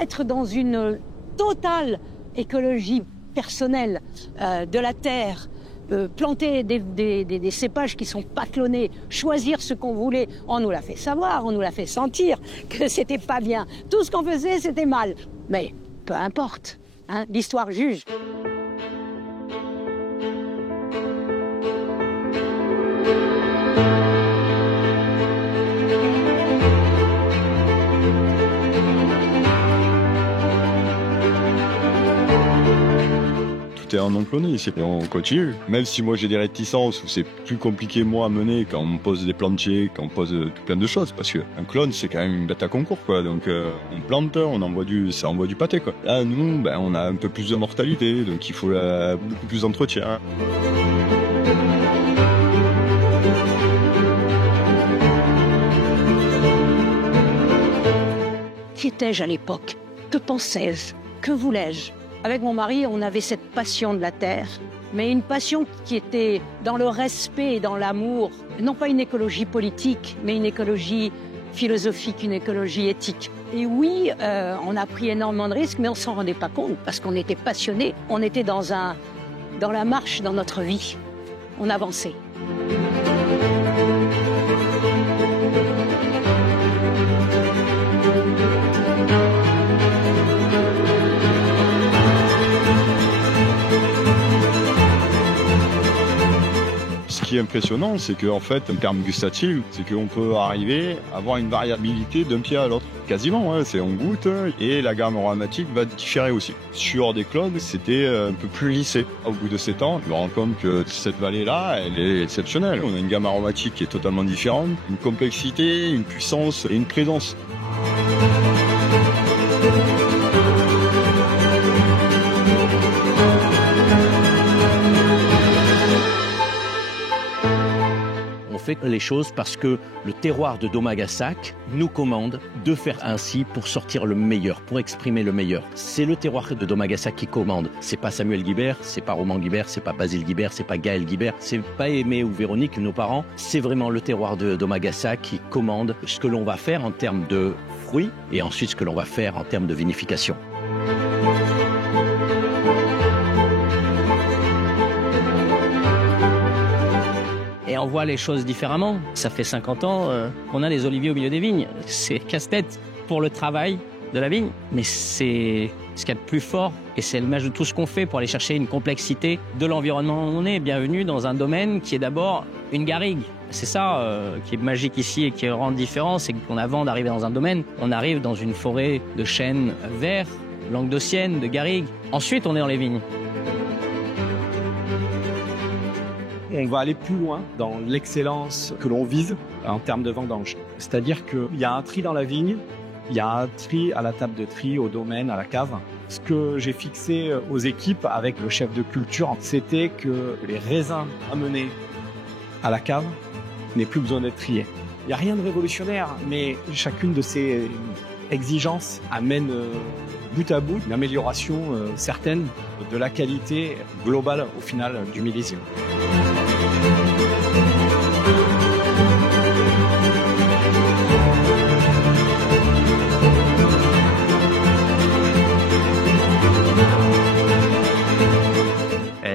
être dans une totale écologie personnelle de la terre, planter des cépages qui sont pas clonés, choisir ce qu'on voulait. On nous l'a fait savoir, on nous l'a fait sentir que c'était pas bien. Tout ce qu'on faisait, c'était mal. Mais peu importe, hein, l'histoire juge. C'est un non cloné ici, et on continue. Même si moi j'ai des réticences, où c'est plus compliqué moi à mener quand on pose des plantiers, quand on pose tout plein de choses, parce qu'un clone c'est quand même une bête à concours, quoi. Donc on plante, ça envoie du pâté, quoi. Là nous, on a un peu plus de mortalité, donc il faut beaucoup plus d'entretien. Qui étais-je à l'époque? Que pensais-je? Que voulais-je? Avec mon mari, on avait cette passion de la terre, mais une passion qui était dans le respect et dans l'amour. Non pas une écologie politique, mais une écologie philosophique, une écologie éthique. Et oui, on a pris énormément de risques, mais on s'en rendait pas compte parce qu'on était passionnés. On était dans la marche dans notre vie. On avançait. Ce qui est impressionnant, c'est qu'en fait, en termes gustatifs, c'est qu'on peut arriver à avoir une variabilité d'un pied à l'autre. Quasiment, hein, c'est on goûte et la gamme aromatique va différer aussi. Sur des clones, c'était un peu plus lissé. Au bout de 7 ans, je me rends compte que cette vallée-là, elle est exceptionnelle. On a une gamme aromatique qui est totalement différente, une complexité, une puissance et une présence. On fait les choses parce que le terroir de Domagassac nous commande de faire ainsi pour sortir le meilleur, pour exprimer le meilleur. C'est le terroir de Domagassac qui commande. C'est pas Samuel Guibert, c'est pas Roman Guibert, c'est pas Basile Guibert, c'est pas Gaël Guibert, c'est pas Aimé ou Véronique, nos parents. C'est vraiment le terroir de Domagassac qui commande ce que l'on va faire en termes de fruits et ensuite ce que l'on va faire en termes de vinification. Et on voit les choses différemment. Ça fait 50 ans qu'on a les oliviers au milieu des vignes. C'est casse-tête pour le travail de la vigne, mais c'est ce qu'il y a de plus fort et c'est l'image de tout ce qu'on fait pour aller chercher une complexité de l'environnement où on est. Bienvenue dans un domaine qui est d'abord une garrigue. C'est ça qui est magique ici et qui rend différent, c'est qu'on avant d'arriver dans un domaine, on arrive dans une forêt de chênes verts, languedociennes, de garrigues. Ensuite, on est dans les vignes. On va aller plus loin dans l'excellence que l'on vise en termes de vendange. C'est-à-dire qu'il y a un tri dans la vigne, il y a un tri à la table de tri, au domaine, à la cave. Ce que j'ai fixé aux équipes avec le chef de culture, c'était que les raisins amenés à la cave n'aient plus besoin d'être triés. Il n'y a rien de révolutionnaire, mais chacune de ces exigences amène bout à bout une amélioration certaine de la qualité globale au final du millésime.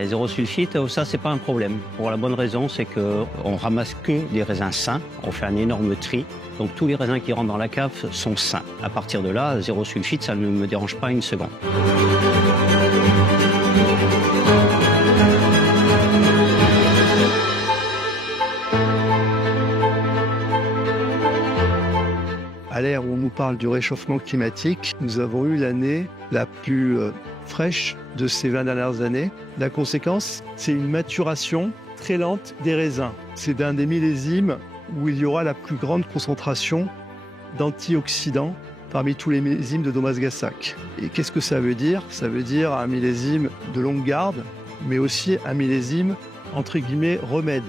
Zéro sulfite, ça c'est pas un problème. Pour la bonne raison, c'est qu'on ramasse que des raisins sains, on fait un énorme tri. Donc tous les raisins qui rentrent dans la cave sont sains. À partir de là, zéro sulfite, ça ne me dérange pas une seconde. À l'ère où on nous parle du réchauffement climatique, nous avons eu l'année la plus fraîche de ces 20 dernières années. La conséquence, c'est une maturation très lente des raisins. C'est un des millésimes où il y aura la plus grande concentration d'antioxydants parmi tous les millésimes de Domagassac. Et qu'est-ce que ça veut dire? Ça veut dire un millésime de longue garde, mais aussi un millésime, entre guillemets, remède.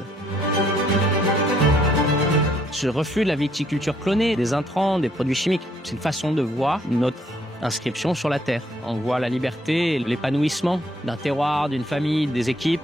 Je refuse la viticulture clonée, des intrants, des produits chimiques. C'est une façon de voir notre inscription sur la terre. On voit la liberté, l'épanouissement d'un terroir, d'une famille, des équipes.